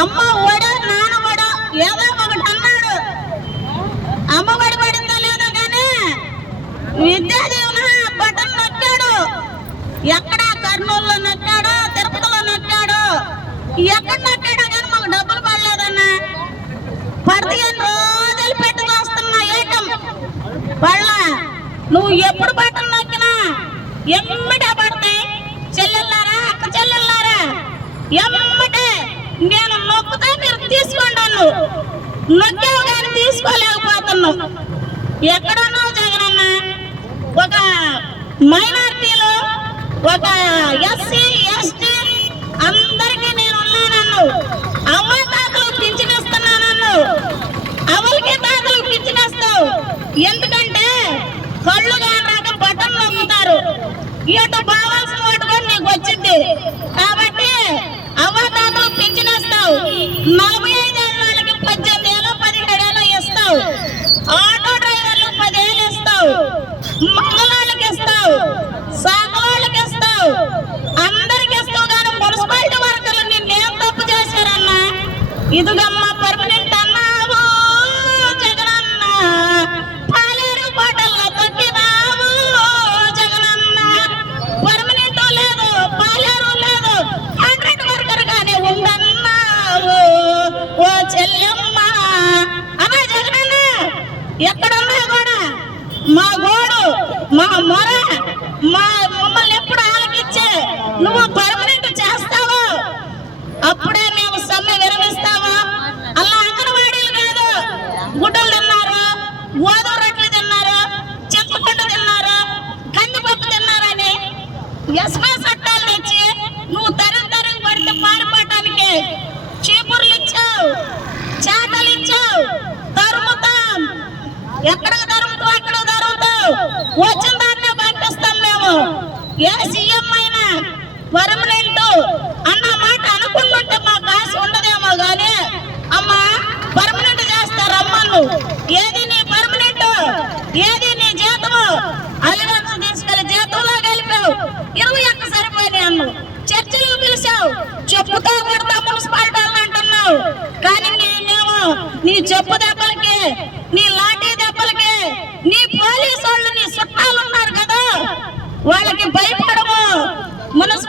అమ్మ ఒడ నాన్న ఒడ ఏదో ఒకటి అన్నాడు. అమ్మ ఒడి పడిందో లేదో కానీ విద్యాదీవన బటన్ నొక్కాడు. ఎక్కడ కర్నూలులో నొక్కాడు, తిరుపతిలో నొక్కాడు, ఎక్కడ నొక్కాడో కానీ మాకు డబ్బులు పడలేదన్నా. 15 రోజులు పెట్టుకు వస్తున్నా ఏటం పళ్ళ. నువ్వు ఎప్పుడు బటన్ నొక్కినా ఎమ్మటే పడతాయి. చెల్లెల్లారా, అక్క చెల్లెల్లారా, ఎమ్మటే నేను నొక్కుతా, మీరు తీసుకోండి. నొక్కావు కానీ తీసుకోలేకపోతున్నావు. ఎక్కడున్నావు జగనన్న? ఒక మైనారిటీలు, ఒక ఎస్సీ ఎస్టీ అందరికీ నేను ఉన్నానన్ను. అవ్వ తాతలు పింఛనిస్తున్నానన్ను. అవలకి తాతలు పింఛనిస్తావు. ఎందుకంటే కళ్ళు కాక బటన్ నొక్కుతారు. ఇటు బావాల్సిన ఓటు కూడా నీకు వచ్చింది కాబట్టి అవ్వ తాతలు పింఛనిస్తావు. 45 ఏళ్ళ వాళ్ళకి 18 ఏళ్ళు 17 ఏళ్ళు ఇస్తావు. ఆటో డ్రైవర్లు 10 ఏళ్ళు ఇస్తావు. మంగళాళ్ళకి ఇస్తావు, సాగవాళ్ళకి ఇస్తావు, అందరికి ఇస్తావు. కానీ మున్సిపాలిటీ వర్కర్లు నిన్నేం తప్పు చేశారన్నా? ఇదిగమ్మా పర్మనెంట్ అన్నావు జగనన్న, పాలేరు బాటల్లో తొక్కినావు జగనన్న. పర్మనెంట్ లేదు, పాలేరు లేదు, కాంట్రాక్ట్ వర్కర్ గానే ఉండన్నావు ఓ చెల్లెమ్మ. అమ్మా జగనన్న, ఎక్కడున్నా కూడా మా గోడు, మా మొర, మమ్మల్ని ఎప్పుడు ఆలకిచ్చే నువ్వు పర్మనెంట్ చేస్తావు. అప్పుడే మేము సమ్మె విరమిస్తాము. అలా అంగన్వాడీలు కాదు, గుడ్డలు తిన్నారు, గోధుమ రొట్టెలు తిన్నారు, చింతపండు తిన్నారు, కందిపప్పు తిన్నారని ఎస్మా చట్టాలు తెచ్చి నువ్వు తరం పడితే పారిపోవటానికి చీపుర్లు ఇచ్చావు, చేతలు ఇచ్చావు. తరుముతాం, ఎక్కడికి తరుముతావు అక్కడ తరుగుతావు. వచ్చిన దాన్నే పంపిస్తాం మేము. ఏ సీఎం అయినా పర్మనెంట్ అన్న మాట అనుకుంటుంటే మాకు ఆశ ఉండదేమో గానీ అమ్మా పర్మనెంట్ చేస్తారమ్మను. ఏది నీ పర్మనెంట్, ఏది నీ జీతము? అలివన్స్ తీసుకెళ్లి జీతంలో కలిపావు. 21 సరిపోయినాయి అన్ను. చర్చలకు పిలిచావు, చెప్పుతో కొడతా మున్సిపాలిటీ అంటున్నావు. కానీ నేనేమో నీ చెప్పు దెబ్బలకి, నీ లాఠీ దెబ్బలకి, నీ పోలీసు వాళ్ళు నీ చుట్టాలు ఉన్నారు కదా వాళ్ళకి భయపడము. మున్సిపల్